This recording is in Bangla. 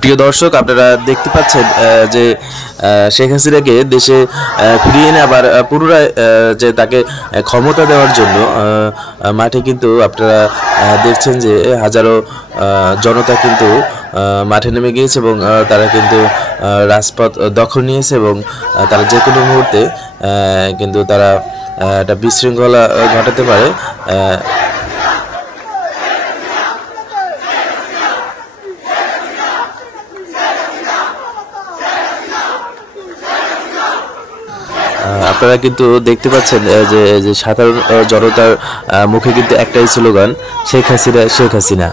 প্রিয় দর্শক, আপনারা দেখতে পাচ্ছেন যে শেখ হাসিনাকে দেশে ফিরিয়ে এনে আবার পুনরায় যে তাকে ক্ষমতা দেওয়ার জন্য মাঠে কিন্তু আপনারা দেখছেন যে হাজারো জনতা কিন্তু মাঠে নেমে গিয়েছে এবং তারা কিন্তু রাজপথ দখল নিয়েছে এবং তারা যে কোনো মুহূর্তে কিন্তু তারা একটা বিশৃঙ্খলা ঘটাতে পারে। আপনারা কিন্তু দেখতে পাচ্ছেন যে সাধারণ জনতার মুখে কিন্তু একটাই স্লোগান, শেখ হাসিনা শেখ হাসিনা।